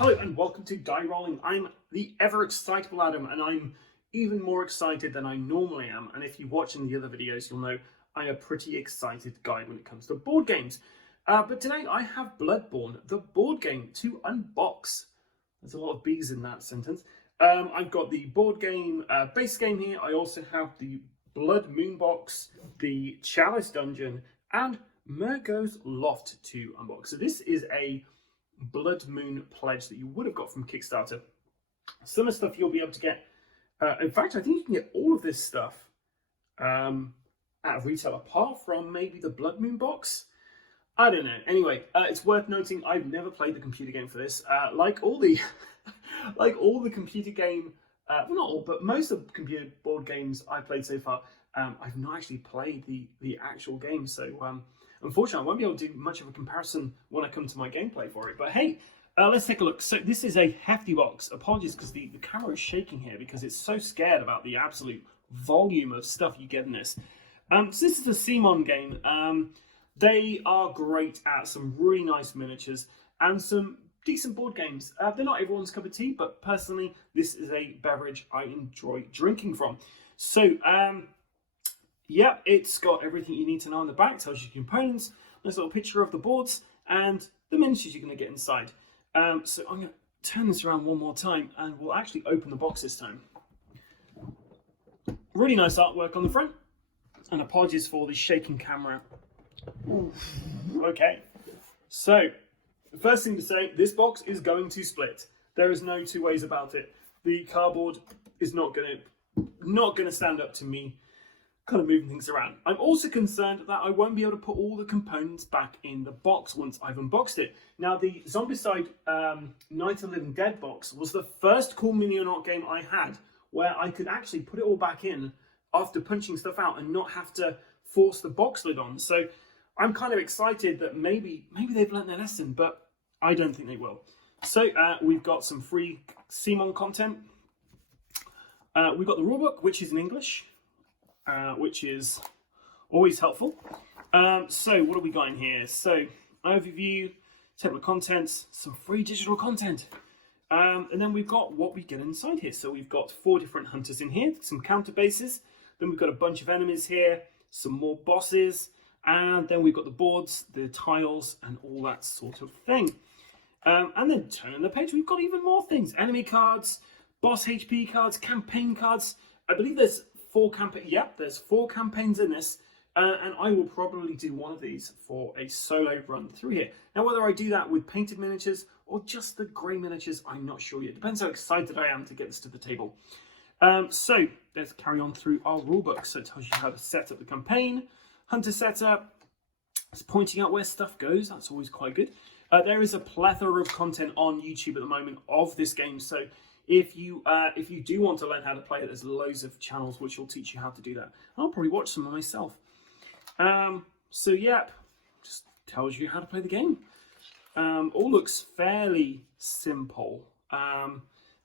Hello and welcome to Die Rollin. I'm the ever excitable Adam, and I'm even more excited than I normally am. And if you watch in the other videos, you'll know I'm a pretty excited guy when it comes to board games. But today I have Bloodborne, the board game, to unbox. There's a lot of B's in that sentence. I've got the board game base game here. I also have the Blood Moon box, the Chalice Dungeon, and Murgo's Loft to unbox. So this is a Blood Moon pledge that you would have got from Kickstarter. Some of the stuff you'll be able to get. In fact, I think you can get all of this stuff out of retail, apart from maybe the Blood Moon box. I don't know. Anyway, it's worth noting I've never played the computer game for this. Like all the computer game, well, not all, but most of the computer board games I've played so far, I've not actually played the actual game. So unfortunately, I won't be able to do much of a comparison when I come to my gameplay for it. But hey, let's take a look. So this is a hefty box. Apologies because the camera is shaking here because it's so scared about the absolute volume of stuff you get in this. So this is a Simon game. They are great at some really nice miniatures and some decent board games. They're not everyone's cup of tea, but personally, this is a beverage I enjoy drinking from. So, yeah, it's got everything you need to know on the back. Tells you components, nice little picture of the boards, and the miniatures you're going to get inside. So I'm going to turn this around one more time, and we'll actually open the box this time. Really nice artwork on the front, and apologies for the shaking camera. Okay, so the first thing to say, this box is going to split. There is no two ways about it. The cardboard is not gonna stand up to me kind of moving things around. I'm also concerned that I won't be able to put all the components back in the box once I've unboxed it. Now, the Zombicide Night of the Living Dead box was the first cool mini or not game I had where I could actually put it all back in after punching stuff out and not have to force the box lid on. So I'm kind of excited that maybe they've learned their lesson, but I don't think they will. So we've got some free Simon content. We've got the rulebook, which is in English, which is always helpful. So what have we got in here? So overview, table of contents, some free digital content. And then we've got what we get inside here. So we've got 4 different hunters in here, some counter bases. Then we've got a bunch of enemies here, some more bosses, and then we've got the boards, the tiles, and all that sort of thing. And then turning the page, we've got even more things. Enemy cards, boss HP cards, campaign cards. I believe there's 4 campaigns. Yep, there's 4 campaigns in this. And I will probably do one of these for a solo run through here. Now, whether I do that with painted miniatures or just the grey miniatures, I'm not sure yet. Depends how excited I am to get this to the table. So let's carry on through our rulebook. So it tells you how to set up the campaign, hunter setup. It's pointing out where stuff goes. That's always quite good. There is a plethora of content on YouTube at the moment of this game. So if you do want to learn how to play it, there's loads of channels which will teach you how to do that. I'll probably watch some of myself. So yeah, just tells you how to play the game. All looks fairly simple.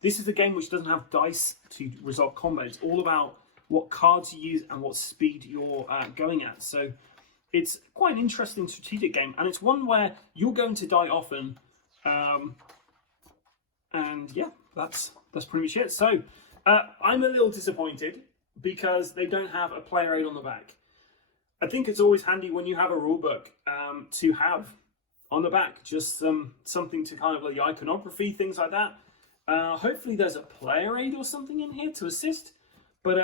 This is a game which doesn't have dice to resolve combat. It's all about what cards you use and what speed you're going at. So it's quite an interesting strategic game, and it's one where you're going to die often. And yeah, that's pretty much it. So I'm a little disappointed because they don't have a player aid on the back. I think it's always handy when you have a rulebook to have on the back just something to kind of like the iconography, things like that. Hopefully there's a player aid or something in here to assist. But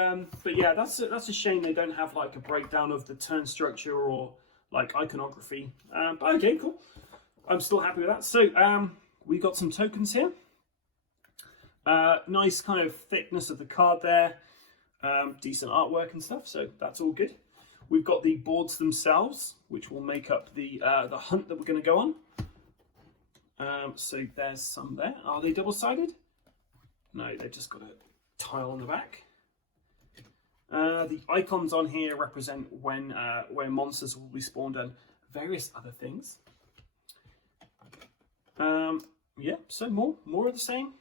yeah, that's a shame they don't have like a breakdown of the turn structure or like iconography. But okay, cool. I'm still happy with that. So we got some tokens here. Nice kind of thickness of the card there. Decent artwork and stuff. So that's all good. We've got the boards themselves, which will make up the hunt that we're going to go on. So there's some there. Are they double-sided? No, they've just got a tile on the back. The icons on here represent where monsters will be spawned and various other things. Yeah, so more of the same.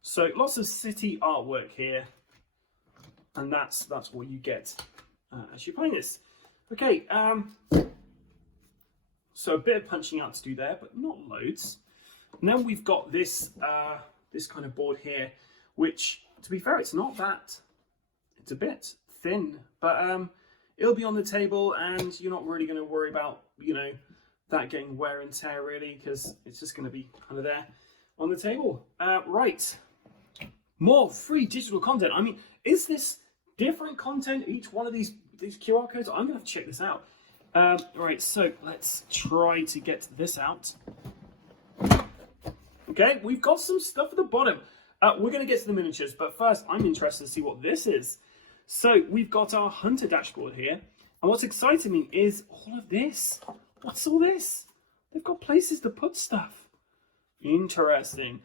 So lots of city artwork here, and that's what you get as you're playing this. Okay, so a bit of punching out to do there, but not loads. And then we've got this this kind of board here, which, to be fair, it's not that. It's a bit thin, but it'll be on the table, and you're not really going to worry about, you know, that getting wear and tear really, because it's just going to be kind of there on the table. Right, more free digital content. I mean, is this different content, each one of these QR codes? I'm going to have to check this out. Right, so let's try to get this out. Okay, we've got some stuff at the bottom. We're going to get to the miniatures, but first I'm interested to see what this is. So we've got our hunter dashboard here, and what's exciting me is all of this. What's all this? They've got places to put stuff. Interesting.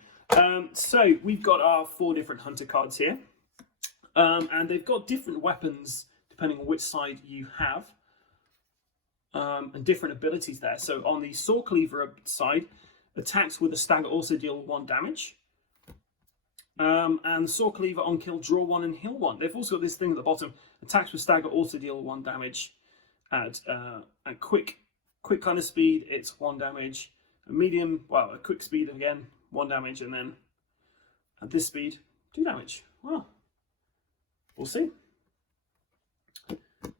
So we've got our 4 different hunter cards here, and they've got different weapons depending on which side you have, and different abilities there. So on the saw cleaver side, attacks with a stagger also deal 1 damage. And saw cleaver on kill, draw 1 and heal 1. They've also got this thing at the bottom. Attacks with stagger also deal 1 damage. At quick kind of speed, it's 1 damage. A medium, well, a quick speed again, 1 damage, and then at this speed, 2 damage. Well, we'll see.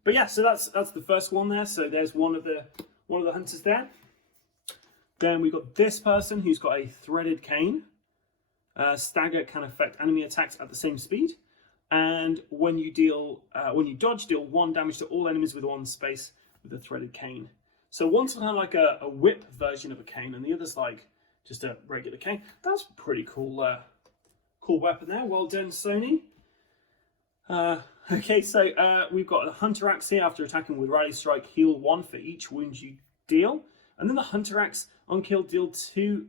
But yeah, so that's the first one there. So there's one of the hunters there. Then we've got this person who's got a threaded cane. Stagger can affect enemy attacks at the same speed, and when you dodge, deal 1 damage to all enemies with 1 space with a threaded cane. So one's kind of like a whip version of a cane, and the other's like just a regular cane. That's pretty cool. Cool weapon there. Well done, Sony. Okay, so we've got a hunter axe here. After attacking with rally strike, heal 1 for each wound you deal, and then the hunter axe on kill, deal 2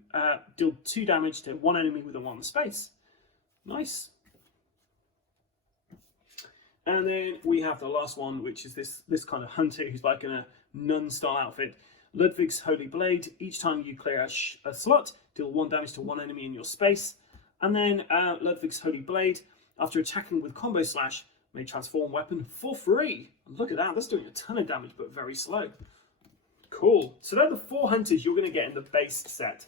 damage to 1 enemy with a 1 space. Nice. And then we have the last one, which is this kind of hunter who's like in a nun-style outfit. Ludwig's Holy Blade. Each time you clear a slot, deal 1 damage to 1 enemy in your space. And then Ludwig's Holy Blade, after attacking with combo slash, may transform weapon for free. And look at that, that's doing a ton of damage, but very slow. Cool. So they're the 4 hunters you're going to get in the base set.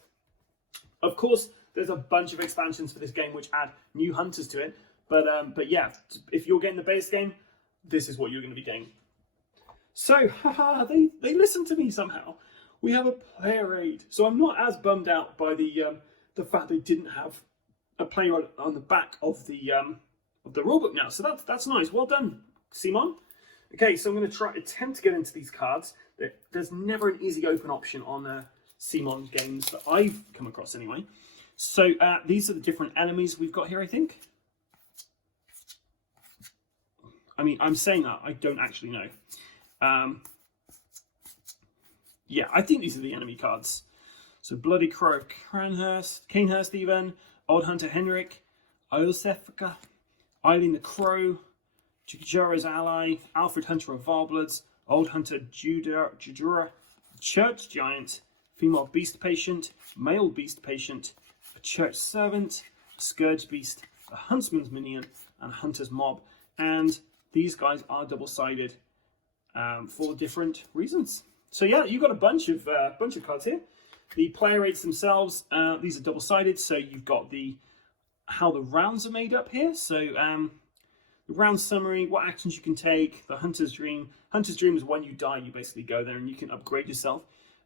Of course, there's a bunch of expansions for this game which add new hunters to it. But yeah, if you're getting the base game, this is what you're going to be getting. So, haha, they listened to me somehow. We have a player aid. So I'm not as bummed out by the fact they didn't have a player on the back of the rulebook now. So that's nice. Well done, Simon. Okay, so I'm going to attempt to get into these cards. There's never an easy open option on Simon games that I've come across anyway. So these are the different enemies we've got here, I think. I mean, I'm saying that, I don't actually know. Yeah, I think these are the enemy cards. So Bloody Crow, Canehurst even, Old Hunter Henrik, Eilsefka, Eileen the Crow, Jura's ally, Alfred Hunter of Varbloods, Old Hunter Judura, Church Giant, Female Beast Patient, Male Beast Patient, a Church Servant, a Scourge Beast, a Huntsman's Minion, and a Hunter's Mob. And these guys are double-sided for different reasons. So yeah, you've got a bunch of cards here. The player aids themselves, these are double-sided, so you've got how the rounds are made up here. So the round summary, what actions you can take, the Hunter's Dream. Hunter's Dream is when you die, you basically go there and you can upgrade yourself.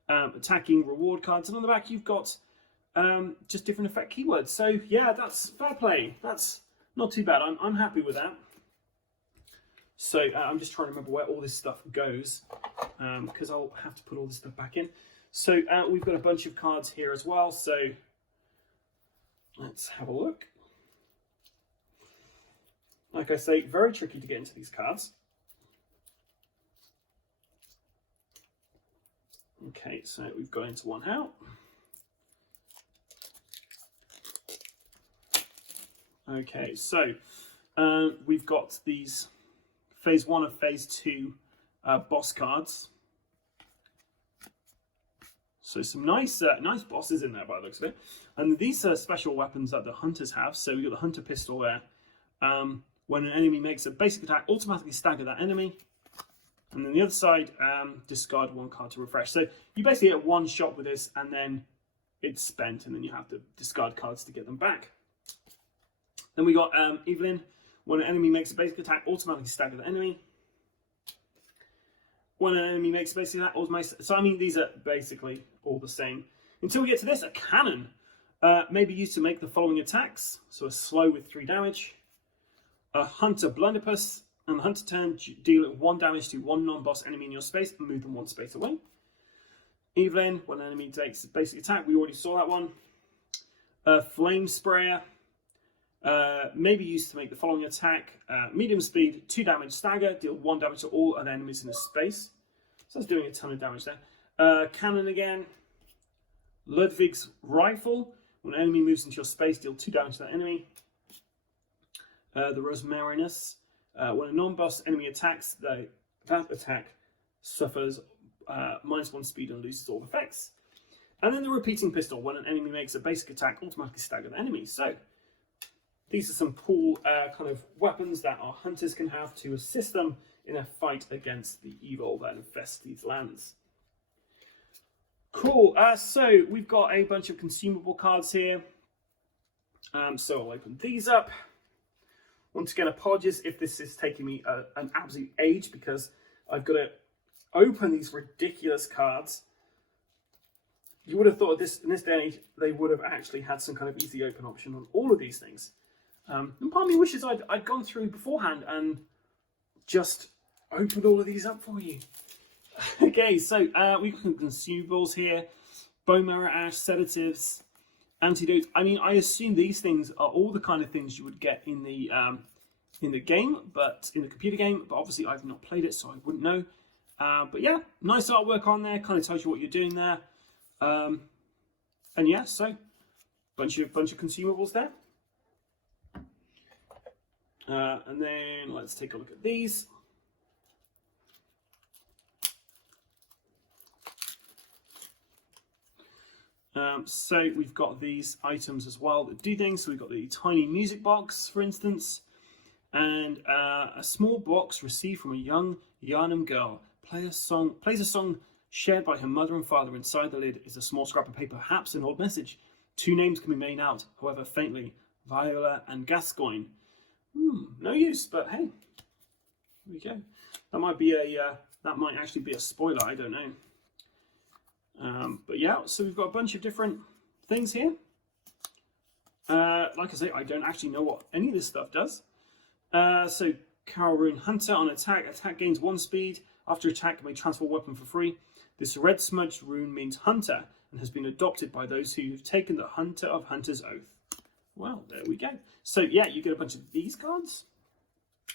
Attacking reward cards, and on the back you've got just different effect keywords. So yeah, that's fair play. That's not too bad. I'm happy with that. So I'm just trying to remember where all this stuff goes, because I'll have to put all this stuff back in. So we've got a bunch of cards here as well. So let's have a look. Like I say, very tricky to get into these cards. Okay, so we've got into one out. Okay, so we've got these Phase 1 of Phase 2 boss cards. So some nice bosses in there by the looks of it. And these are special weapons that the hunters have. So we've got the hunter pistol there. When an enemy makes a basic attack, automatically stagger that enemy. And then the other side, discard 1 card to refresh. So you basically get one shot with this, and then it's spent, and then you have to discard cards to get them back. Then we got Evelyn. When an enemy makes a basic attack, automatically stagger the enemy. When an enemy makes a basic attack, automatically... So, I mean, these are basically all the same. Until we get to this, a cannon. May be used to make the following attacks. So, a slow with 3 damage. A hunter blunderbuss. And the hunter turn, deal 1 damage to 1 non-boss enemy in your space and move them 1 space away. Evelyn, when an enemy takes a basic attack, we already saw that one. A flame sprayer. May be used to make the following attack. Medium speed, 2 damage stagger, deal 1 damage to all other enemies in a space. So that's doing a ton of damage there. Cannon again. Ludwig's rifle. When an enemy moves into your space, deal 2 damage to that enemy. The Rosmarinus. When a non-boss enemy attacks, that attack suffers -1 speed and loses all effects. And then the repeating pistol. When an enemy makes a basic attack, automatically stagger the enemy. So these are some cool kind of weapons that our hunters can have to assist them in a fight against the evil that infests these lands. Cool. So we've got a bunch of consumable cards here. So I'll open these up. Once again, apologies if this is taking me an absolute age because I've got to open these ridiculous cards. You would have thought in this day and age, they would have actually had some kind of easy open option on all of these things. And part of me wishes I'd gone through beforehand and just opened all of these up for you. Okay, so we've got consumables here. Bone marrow ash, sedatives, antidotes. I mean, I assume these things are all the kind of things you would get in the game, but in the computer game. But obviously, I've not played it, so I wouldn't know. But yeah, nice artwork on there. Kind of tells you what you're doing there. And yeah, so bunch of consumables there. And then let's take a look at these. So we've got these items as well that do things. So we've got the tiny music box, for instance, and a small box received from a young Yarnum girl. Plays a song shared by her mother and father. Inside the lid is a small scrap of paper, perhaps an old message. 2 names can be made out, however faintly: Viola and Gascoigne. No use, but hey, there we go. That might be that might actually be a spoiler. I don't know. But yeah, so we've got a bunch of different things here. Like I say, I don't actually know what any of this stuff does. So Carol Rune Hunter on attack. Attack gains 1 speed. After attack, may transfer weapon for free. This red smudged rune means hunter and has been adopted by those who have taken the Hunter of Hunter's oath. Well, there we go. So yeah, you get a bunch of these cards.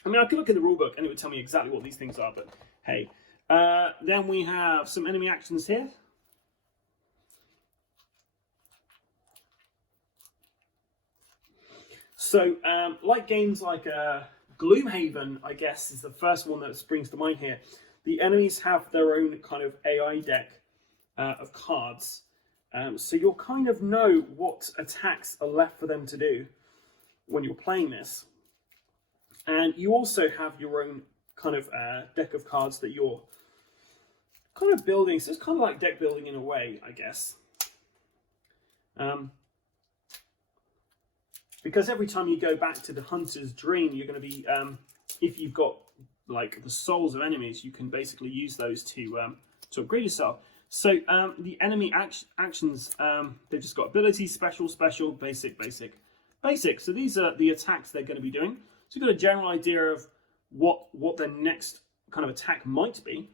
I mean, I could look in the rulebook and it would tell me exactly what these things are, but hey. Then we have some enemy actions here. So, like games like Gloomhaven, I guess, is the first one that springs to mind here. The enemies have their own kind of AI deck of cards. So you'll kind of know what attacks are left for them to do when you're playing this. And you also have your own kind of deck of cards that you're kind of building. So it's kind of like deck building in a way, I guess. Because every time you go back to the Hunter's Dream, you're going to be, if you've got like the souls of enemies, you can basically use those to upgrade yourself. So the enemy actions, they've just got ability, special, special, basic, basic, basic. So these are the attacks they're going to be doing. So you've got a general idea of what their next kind of attack might be.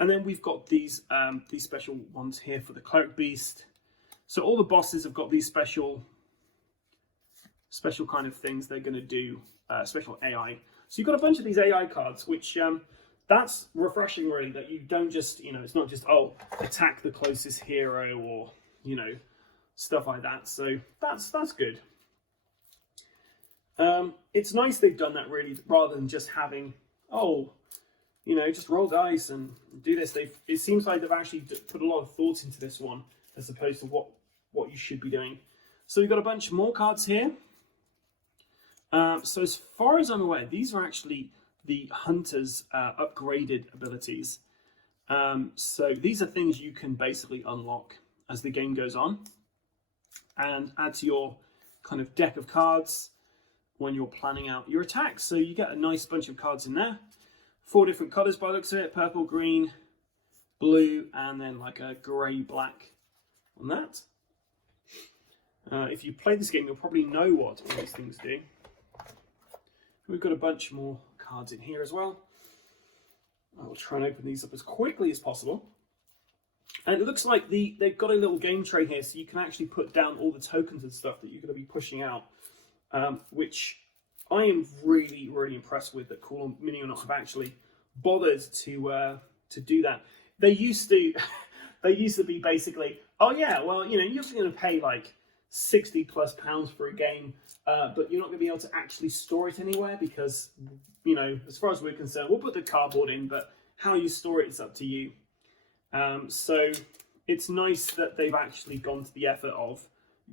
And then we've got these special ones here for the Cleric Beast. So all the bosses have got these special kind of things they're going to do, special AI. So you've got a bunch of these AI cards, which that's refreshing, really, that you don't just, it's not just, oh, attack the closest hero or, stuff like that. So that's good. It's nice they've done that, really, rather than just having, just roll dice and do this. It seems like they've actually put a lot of thought into this one, as opposed to what you should be doing. So we've got a bunch more cards here. So as far as I'm aware, these are actually the Hunter's upgraded abilities. So these are things you can basically unlock as the game goes on, and add to your kind of deck of cards when you're planning out your attacks. So you get a nice bunch of cards in there. 4 different colours by the looks of it: purple, green, blue, and then like a grey black on that. If you play this game, you'll probably know what all these things do. We've got a bunch more cards in here as well. I'll try and open these up as quickly as possible. And it looks like they've got a little game tray here, so you can actually put down all the tokens and stuff that you're going to be pushing out, which I am really, really impressed with that Cool Mini or Not have actually bothered to do that. They used to be basically, oh yeah, well, you know, you're going to pay like £60+ for a game, but you're not going to be able to actually store it anywhere because, you know, as far as we're concerned, we'll put the cardboard in, but how you store it is up to you. So it's nice that they've actually gone to the effort of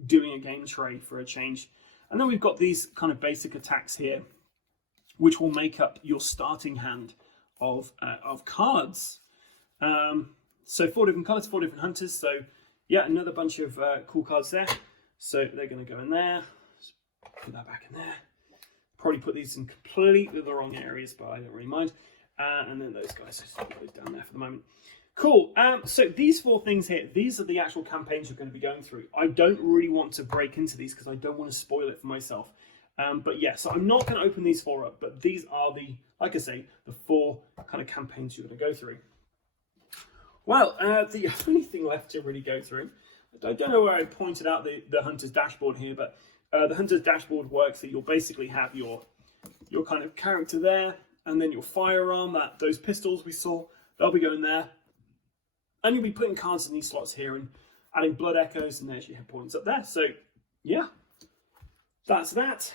doing a game tray for a change. And then we've got these kind of basic attacks here, which will make up your starting hand of cards. So 4 different colours, 4 different hunters. So yeah, another bunch of cool cards there. So they're going to go in there. Just put that back in there. Probably put these in completely the wrong areas, but I don't really mind. And then those guys, just put those down there for the moment. Cool. So these 4 things here, these are the actual campaigns you're going to be going through. I don't really want to break into these because I don't want to spoil it for myself. But yeah, so I'm not going to open these 4 up, but these are the, like I say, the 4 kind of campaigns you're going to go through. Well, the only thing left to really go through, I don't know where I pointed out the Hunter's dashboard here, but the Hunter's dashboard works that you'll basically have your kind of character there, and then your firearm, those pistols we saw, they'll be going there. And you'll be putting cards in these slots here and adding blood echoes, and there's your hit points up there. So, yeah, that's that.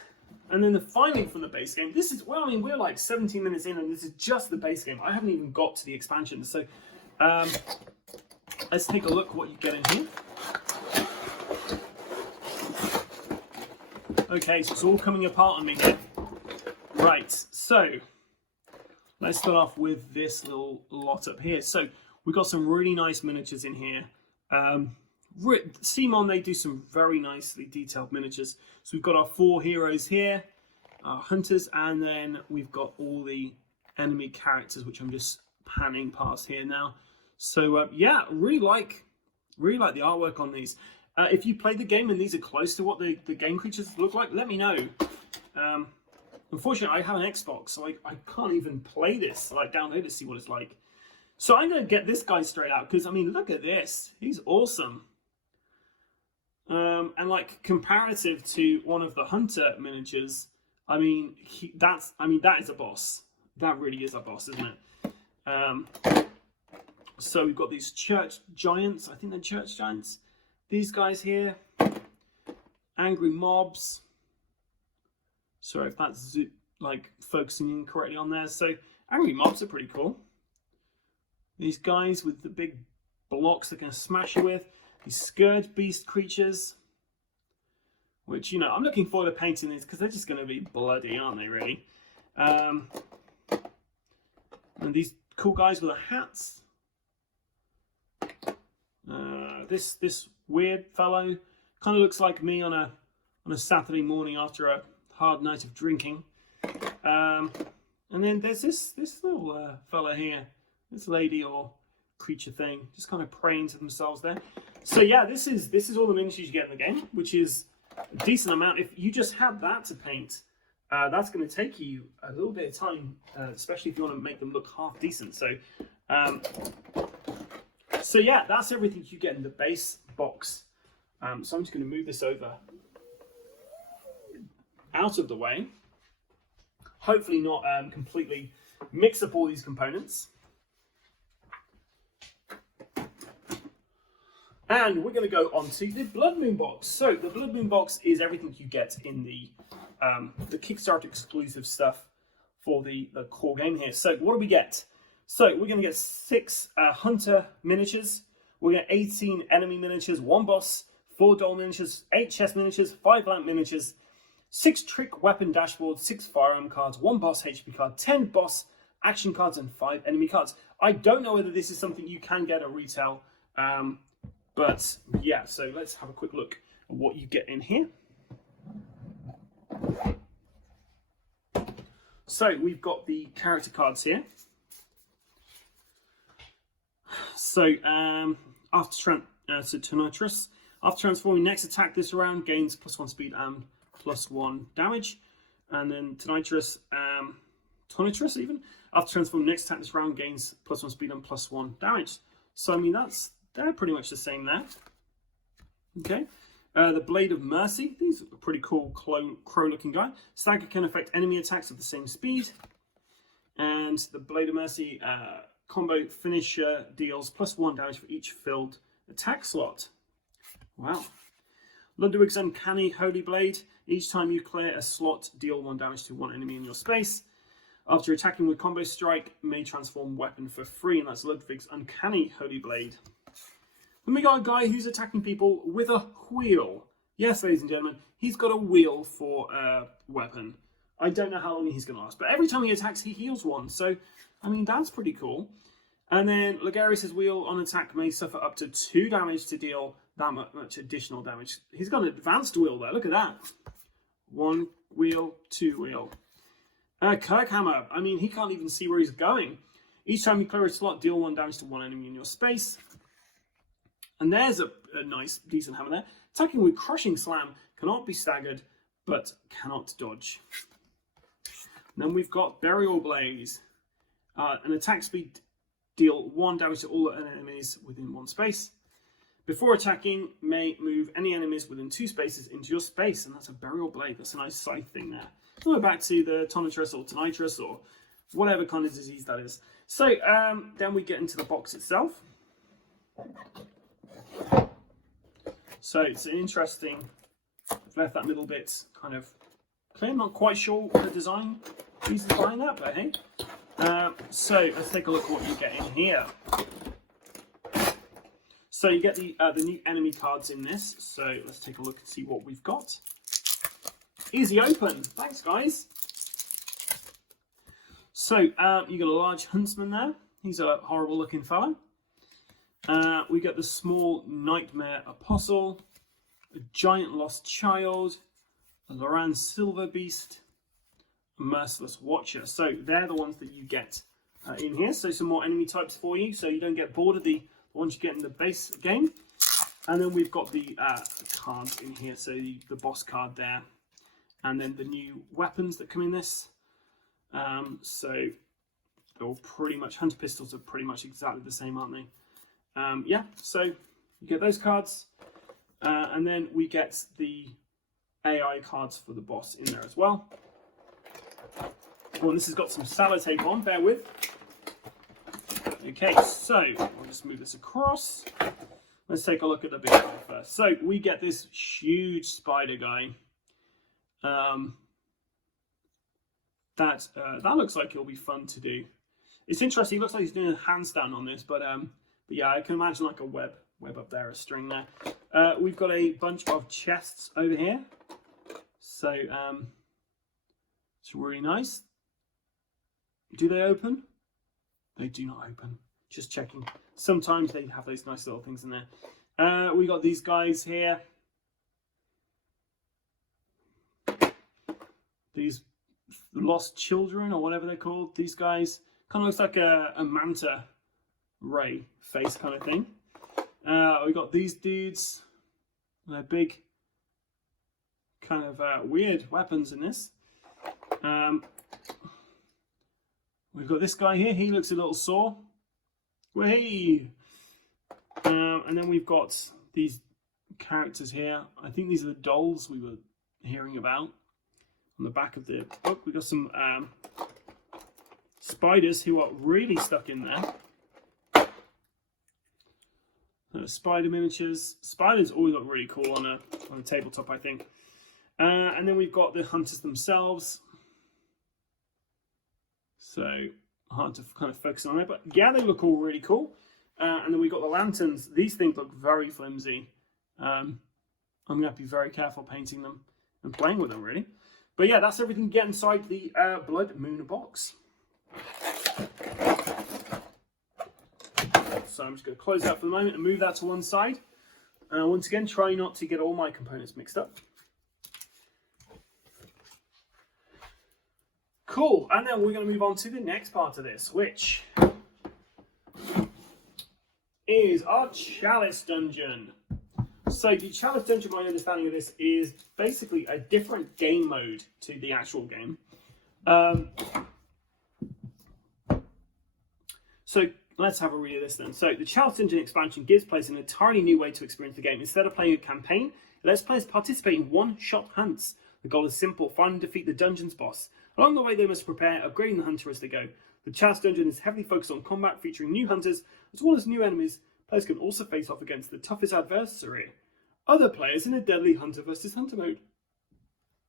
And then the finally from the base game, this is, well, I mean, we're like 17 minutes in, and this is just the base game. I haven't even got to the expansion. So, let's take a look what you get in here. Okay, so it's all coming apart on me here. Right, so let's start off with this little lot up here. So we've got some really nice miniatures in here. CMON, they do some very nicely detailed miniatures. So we've got our 4 heroes here, our hunters, and then we've got all the enemy characters, which I'm just panning past here now. So yeah, really like the artwork on these. If you play the game and these are close to what the game creatures look like, let me know. Unfortunately, I have an Xbox, so I can't even play this, like download it to see what it's like. So I'm going to get this guy straight out, because, I mean, look at this. He's awesome. And, like, comparative to one of the Hunter miniatures, I mean, that is a boss. That really is a boss, isn't it? So we've got these church giants. I think they're church giants. These guys here. Angry mobs. Sorry if that's, like, focusing in correctly on there. So angry mobs are pretty cool. These guys with the big blocks they're going to smash you with. These scourge beast creatures. Which, you know, I'm looking forward to painting these because they're just going to be bloody, aren't they, really? And these cool guys with the hats. This weird fellow kind of looks like me on a Saturday morning after a hard night of drinking. And then there's this little fella here. This lady or creature thing, just kind of praying to themselves there. So yeah, this is all the miniatures you get in the game, which is a decent amount. If you just have that to paint, that's going to take you a little bit of time, especially if you want to make them look half decent. So, so yeah, that's everything you get in the base box. So I'm just going to move this over out of the way. Hopefully not completely mix up all these components. And we're going to go on to the Blood Moon box. So the Blood Moon box is everything you get in the Kickstarter exclusive stuff for the core game here. So what do we get? So we're going to get 6 Hunter miniatures. We're going to get 18 enemy miniatures, 1 boss, 4 doll miniatures, 8 chest miniatures, 5 lamp miniatures, 6 trick weapon dashboards, 6 firearm cards, 1 boss HP card, 10 boss action cards, and 5 enemy cards. I don't know whether this is something you can get at retail. But yeah, so let's have a quick look at what you get in here. So we've got the character cards here. So after Tonitrus, after transforming, next attack this round gains +1 speed and +1 damage. And then Tonitrus even, after transforming, next attack this round gains +1 speed and +1 damage. So I mean they're pretty much the same there. Okay. The Blade of Mercy. These are a pretty cool crow-looking guy. Stagger can affect enemy attacks at the same speed. And the Blade of Mercy combo finisher deals +1 damage for each filled attack slot. Wow. Ludwig's Uncanny Holy Blade. Each time you clear a slot, deal 1 damage to one enemy in your space. After attacking with combo strike, may transform weapon for free, and that's Ludwig's Uncanny Holy Blade. Then we got a guy who's attacking people with a wheel. Yes, ladies and gentlemen, he's got a wheel for a weapon. I don't know how long he's going to last, but every time he attacks, he heals 1. So, I mean, that's pretty cool. And then Ligarius' wheel on attack may suffer up to 2 damage to deal that much additional damage. He's got an advanced wheel there. Look at that. 1 wheel, 2 wheel. Kirkhammer. I mean, he can't even see where he's going. Each time you clear a slot, deal 1 damage to one enemy in your space. And there's a nice, decent hammer there. Attacking with Crushing Slam, cannot be staggered, but cannot dodge. And then we've got Burial Blaze. An attack speed, deal 1 damage to all enemies within 1 space. Before attacking, may move any enemies within 2 spaces into your space. And that's a Burial Blade. That's a nice scythe thing there. Go back to the Tonitrus or Tonitrus or whatever kind of disease that is. So then we get into the box itself. So it's an interesting, I've left that middle bit kind of clear. Not quite sure the design reasons behind that, but hey. So let's take a look at what you get in here. So you get the new enemy cards in this. So let's take a look and see what we've got. Easy open. Thanks, guys. So you got a large huntsman there. He's a horrible looking fellow. We get the small nightmare apostle, a giant lost child, a Loran silver beast, a merciless watcher. So they're the ones that you get in here. So some more enemy types for you, so you don't get bored of the ones you get in the base game. And then we've got the cards in here. So the boss card there, and then the new weapons that come in this. So they're all pretty much, hunter pistols are pretty much exactly the same, aren't they? Yeah, so you get those cards, and then we get the AI cards for the boss in there as well. Oh, and this has got some sellotape on, bear with. Okay, so we'll just move this across. Let's take a look at the big guy first. So we get this huge spider guy. That looks like it'll be fun to do. It's interesting. It looks like he's doing a handstand on this, but yeah, I can imagine like a web up there, a string there. We've got a bunch of chests over here, so it's really nice. Do they open? They do not open. Just checking. Sometimes they have those nice little things in there. We got these guys here. These lost children, or whatever they're called. These guys kind of looks like a manta ray face kind of thing. We got these dudes. They're big, kind of weird weapons in this. We've got this guy here. He looks a little sore. Whee! And then we've got these characters here. I think these are the dolls we were hearing about. On the back of the book, we've got some spiders who are really stuck in there. Spider miniatures. Spiders always look really cool on a tabletop, I think. And then we've got the hunters themselves. So hard to kind of focus on it, but yeah, they look all really cool. And then we've got the lanterns. These things look very flimsy. I'm going to have to be very careful painting them and playing with them, really. But yeah, that's everything you get inside the Blood Moon box. So I'm just going to close that for the moment and move that to one side. Once again, try not to get all my components mixed up. Cool, and then we're going to move on to the next part of this, which is our Chalice Dungeon. So the Chalice Dungeon, my understanding of this, is basically a different game mode to the actual game. So let's have a read of this then. So the Chalice Dungeon expansion gives players an entirely new way to experience the game. Instead of playing a campaign, it lets players participate in one-shot hunts. The goal is simple: find and defeat the dungeon's boss. Along the way, they must prepare, upgrading the hunter as they go. The Chalice Dungeon is heavily focused on combat, featuring new hunters as well as new enemies. Players can also face off against the toughest adversary, other players, in a deadly hunter versus hunter mode.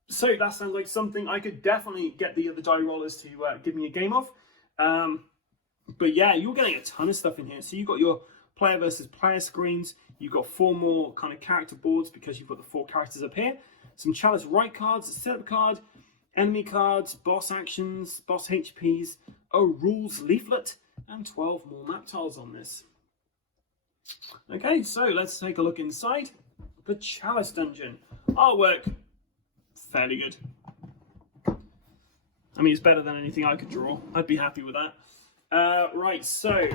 So that sounds like something I could definitely get the other die rollers to give me a game of. But yeah, you're getting a ton of stuff in here. So you've got your player versus player screens. You've got 4 more kind of character boards because you've got the 4 characters up here. Some Chalice right cards, a setup card, enemy cards, boss actions, boss HPs, a rules leaflet, and 12 more map tiles on this. Okay, so let's take a look inside the Chalice Dungeon. Artwork, fairly good. I mean, it's better than anything I could draw. I'd be happy with that. Right, so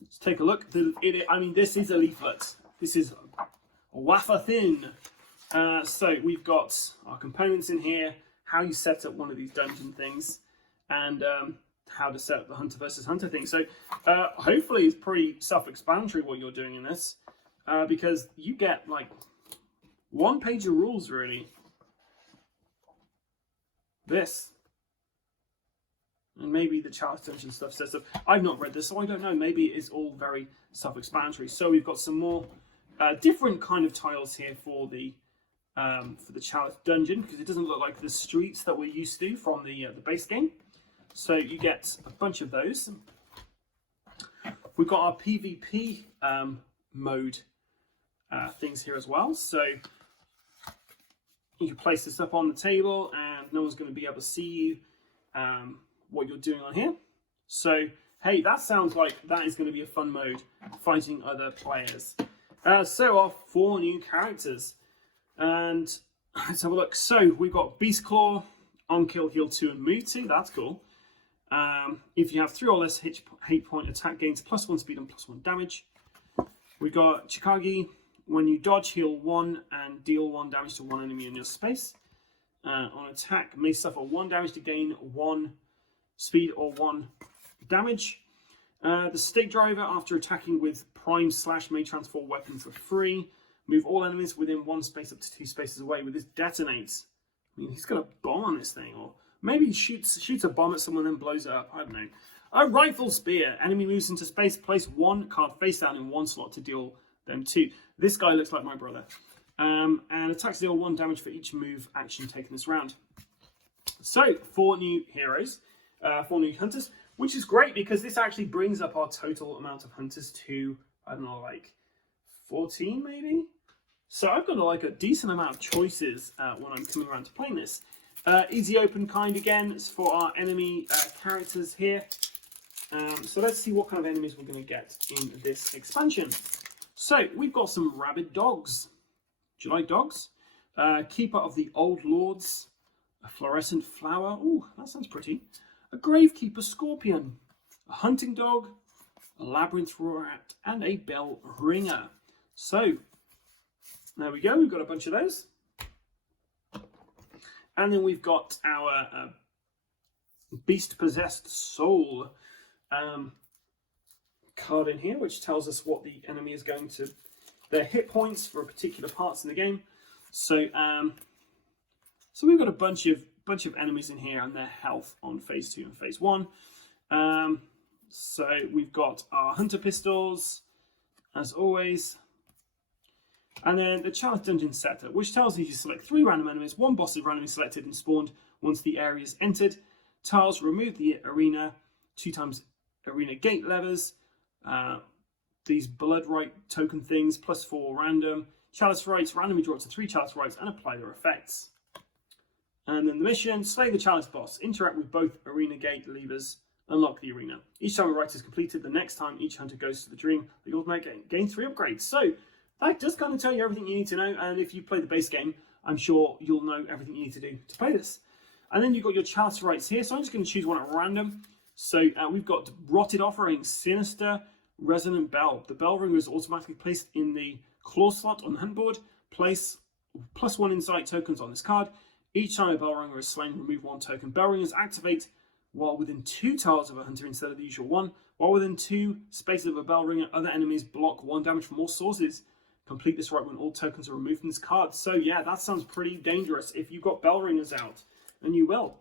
let's take a look. I mean, this is a leaflet. This is wafer thin. So we've got our components in here, how you set up one of these dungeon things, and how to set up the hunter versus hunter thing. So hopefully it's pretty self-explanatory what you're doing in this, because you get like 1 page of rules really. This. And maybe the Chalice Dungeon stuff says up. I've not read this, so I don't know. Maybe it's all very self-explanatory. So we've got some more different kind of tiles here for the Chalice Dungeon, because it doesn't look like the streets that we're used to from the base game. So you get a bunch of those. We've got our PvP mode things here as well. So you can place this up on the table, and no one's going to be able to see you. What you're doing on here. So, hey, that sounds like that is going to be a fun mode, fighting other players. So our 4 new characters. And let's have a look. So we've got Beast Claw, On Kill, Heal 2, and Move 2. That's cool. If you have 3 or less hit point, attack gains +1 speed and +1 damage. We got Chikagi. When you dodge, heal 1 and deal 1 damage to 1 enemy in your space. On attack, may suffer 1 damage to gain 1 speed or 1 damage. The Stake Driver, after attacking with Prime / may transform weapon for free. Move all enemies within 1 space up to 2 spaces away. With this detonates. I mean, he's got a bomb on this thing, or maybe he shoots a bomb at someone and blows it up. I don't know. A Rifle Spear. Enemy moves into space. Place 1 card face down in 1 slot to deal them 2. This guy looks like my brother. And attacks deal 1 damage for each move action taken this round. So 4 new heroes. 4 new hunters, which is great because this actually brings up our total amount of hunters to, I don't know, like 14 maybe? So I've got like a decent amount of choices when I'm coming around to playing this. Easy open kind again for our enemy characters here. So let's see what kind of enemies we're going to get in this expansion. So we've got some rabid dogs. Do you like dogs? Keeper of the Old Lords. A fluorescent flower. Ooh, that sounds pretty. A Gravekeeper Scorpion, a Hunting Dog, a Labyrinth Rat, and a Bell Ringer. So, there we go, we've got a bunch of those. And then we've got our Beast-Possessed Soul card in here, which tells us what the enemy is going to, their hit points for particular parts in the game. So, so we've got a bunch of enemies in here and their health on phase 2 and phase 1. So we've got our hunter pistols, as always. And then the Chalice Dungeon setup, which tells you to select 3 random enemies, 1 boss is randomly selected and spawned once the area is entered. Tiles, remove the arena, 2 times arena gate levers. These blood right token things, +4 random. Chalice rights, randomly draw up to 3 chalice rights and apply their effects. And then the mission, slay the Chalice boss. Interact with both arena gate levers Unlock the arena. Each time a write is completed, the next time each hunter goes to the dream, the ultimate gain 3 upgrades. So that does kind of tell you everything you need to know, and if you play the base game, I'm sure you'll know everything you need to do to play this. And then you've got your chalice rights here, so I'm just going to choose one at random. So we've got Rotted Offering, Sinister, Resonant Bell. The bell ringer is automatically placed in the claw slot on the hunt board. Place +1 insight tokens on this card. Each time a bell ringer is slain, remove 1 token. Bell ringers activate while within 2 tiles of a hunter instead of the usual 1. While within 2 spaces of a bell ringer, other enemies block 1 damage from all sources. Complete this right when all tokens are removed from this card. So yeah, that sounds pretty dangerous if you've got bell ringers out, and you will.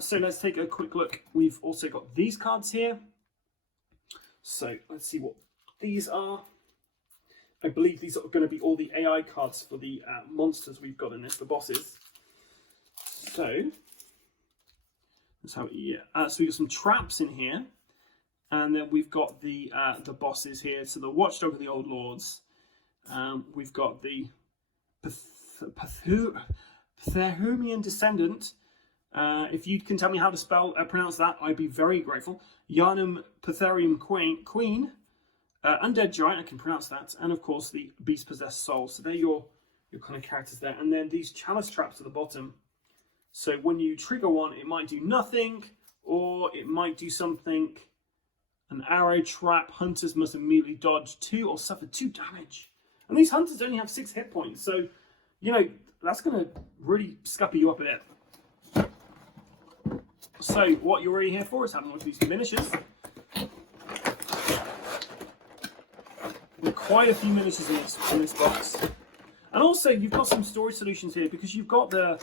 So let's take a quick look. We've also got these cards here. So let's see what these are. I believe these are going to be all the AI cards for the monsters we've got in this, the bosses. So that's how. Yeah. So we've got some traps in here, and then we've got the bosses here. So the Watchdog of the Old Lords. We've got the Pthahumian Descendant. If you can tell me how to pronounce that, I'd be very grateful. Yarnum Ptharium Queen. Undead Giant, I can pronounce that. And of course, the Beast Possessed Soul. So they're your kind of characters there. And then these chalice traps at the bottom. So when you trigger one, it might do nothing, or it might do something. An arrow trap. Hunters must immediately dodge 2 or suffer 2 damage. And these hunters only have 6 hit points. So, you know, that's going to really scupper you up a bit. So what you're really here for is having one of these miniatures. There are quite a few miniatures in this box. And also you've got some storage solutions here, because you've got the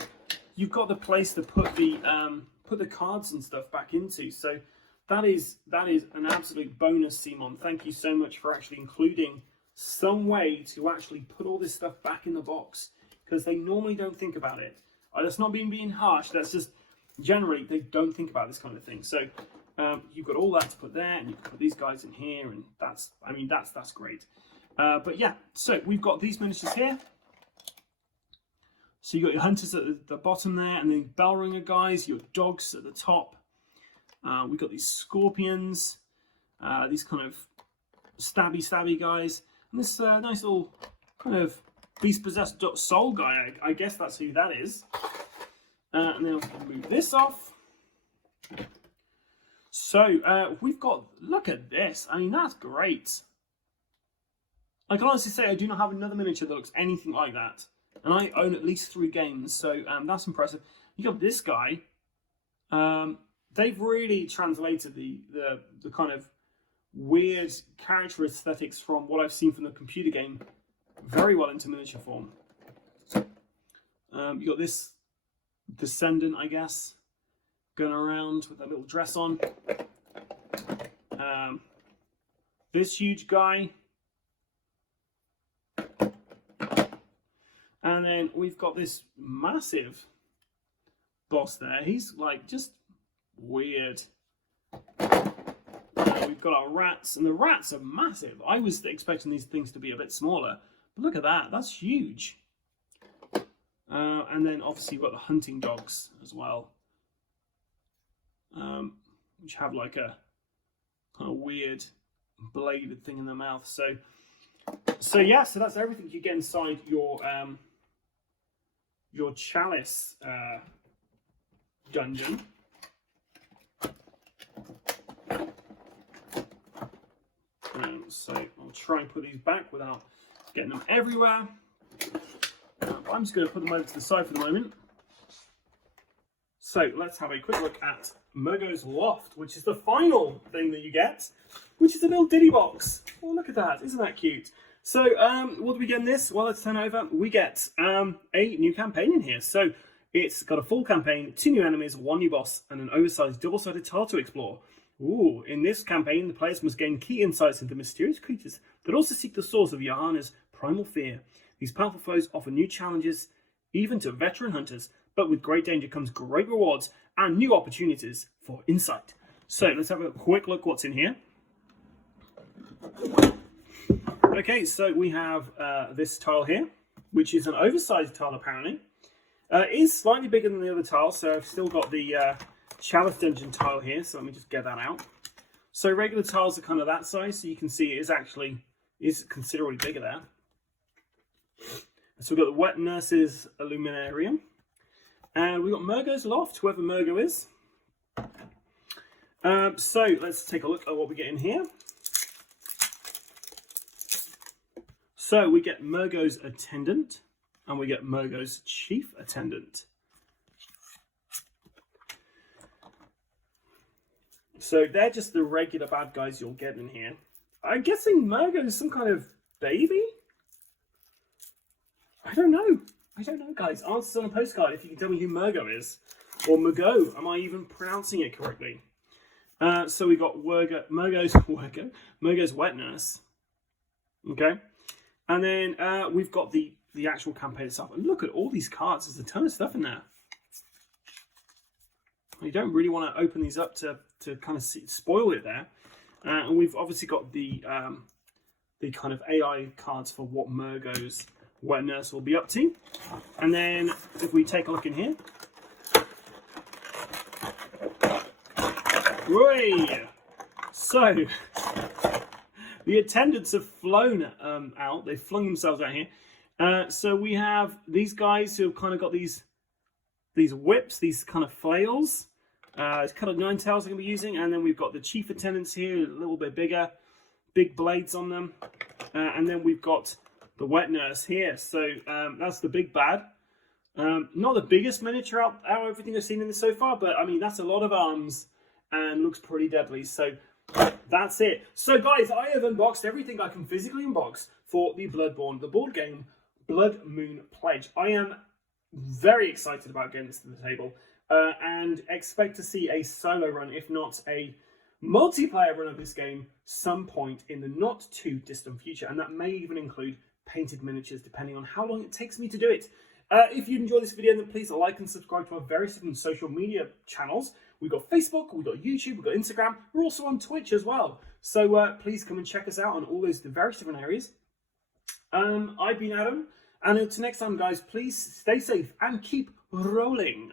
place to put the cards and stuff back into. So that is an absolute bonus, Simon. Thank you so much for actually including some way to actually put all this stuff back in the box, because they normally don't think about it. That's not being harsh, that's just generally they don't think about this kind of thing. So you've got all that to put there, and you can put these guys in here, and that's great. But yeah, so we've got these miniatures here. So you've got your hunters at the bottom there, and then bell ringer guys, your dogs at the top. We've got these scorpions, these kind of stabby guys. And this nice little kind of beast-possessed soul guy, I guess that's who that is. And then I'll move this off. So we've got, look at this. I mean, that's great. I can honestly say I do not have another miniature that looks anything like that. And I own at least 3 games, so that's impressive. You got this guy. They've really translated the kind of weird character aesthetics from what I've seen from the computer game very well into miniature form. You got this descendant, I guess, going around with a little dress on. This huge guy. And then we've got this massive boss there. He's like just weird. We've got our rats, and the rats are massive. I was expecting these things to be a bit smaller, but look at that, that's huge. And then obviously you've got the hunting dogs as well, which have like a kind of weird bladed thing in their mouth. So yeah, so that's everything you get inside your chalice dungeon. So I'll try and put these back without getting them everywhere. I'm just going to put them over to the side for the moment. So let's have a quick look at Murgo's Loft, which is the final thing that you get, which is a little ditty box. Oh, look at that. Isn't that cute? So what do we get in this? Well, let's turn over. We get a new campaign in here. So it's got a full campaign, 2 new enemies, 1 new boss, and an oversized double-sided tile to explore. Ooh, in this campaign, the players must gain key insights into mysterious creatures that also seek the source of Johanna's primal fear. These powerful foes offer new challenges, even to veteran hunters, but with great danger comes great rewards and new opportunities for insight. So let's have a quick look what's in here. Okay, so we have this tile here, which is an oversized tile apparently. It is slightly bigger than the other tiles, so I've still got the Chalice Dungeon tile here, so let me just get that out. So regular tiles are kind of that size, so you can see it is considerably bigger there. So we've got the Wet Nurse's Illuminarium. And we've got Murgo's Loft, whoever Murgo is. So let's take a look at what we get in here. So we get Murgo's Attendant, and we get Murgo's Chief Attendant. So they're just the regular bad guys you'll get in here. I'm guessing Murgo is some kind of baby? I don't know, guys. Answers on a postcard if you can tell me who Murgo is. Or Murgo. Am I even pronouncing it correctly? So we got Murgo's Wet Nurse. Okay. And then we've got the actual campaign itself. And look at all these cards. There's a ton of stuff in there. You don't really want to open these up to kind of spoil it there. And we've obviously got the kind of AI cards for what Murgo's Wet Nurse will be up to. And then if we take a look in here. Hooray! So the attendants have flown out. They've flung themselves out here. So we have these guys who have kind of got these whips, these kind of flails. It's kind of 9 tails I'm going to be using. And then we've got the chief attendants here, a little bit bigger, big blades on them. And then we've got the Wet Nurse here. So that's the big bad. Not the biggest miniature out of everything I've seen in this so far, but I mean, that's a lot of arms and looks pretty deadly. So that's it. So guys, I have unboxed everything I can physically unbox for the Bloodborne, the board game Blood Moon Pledge. I am very excited about getting this to the table and expect to see a solo run, if not a multiplayer run of this game, some point in the not too distant future. And that may even include painted miniatures, depending on how long it takes me to do it. If you enjoyed this video, then please like and subscribe to our various different social media channels. We've got Facebook, we've got YouTube, we've got Instagram. We're also on Twitch as well. So please come and check us out on all those various different areas. I've been Adam. And until next time, guys, please stay safe and keep rolling.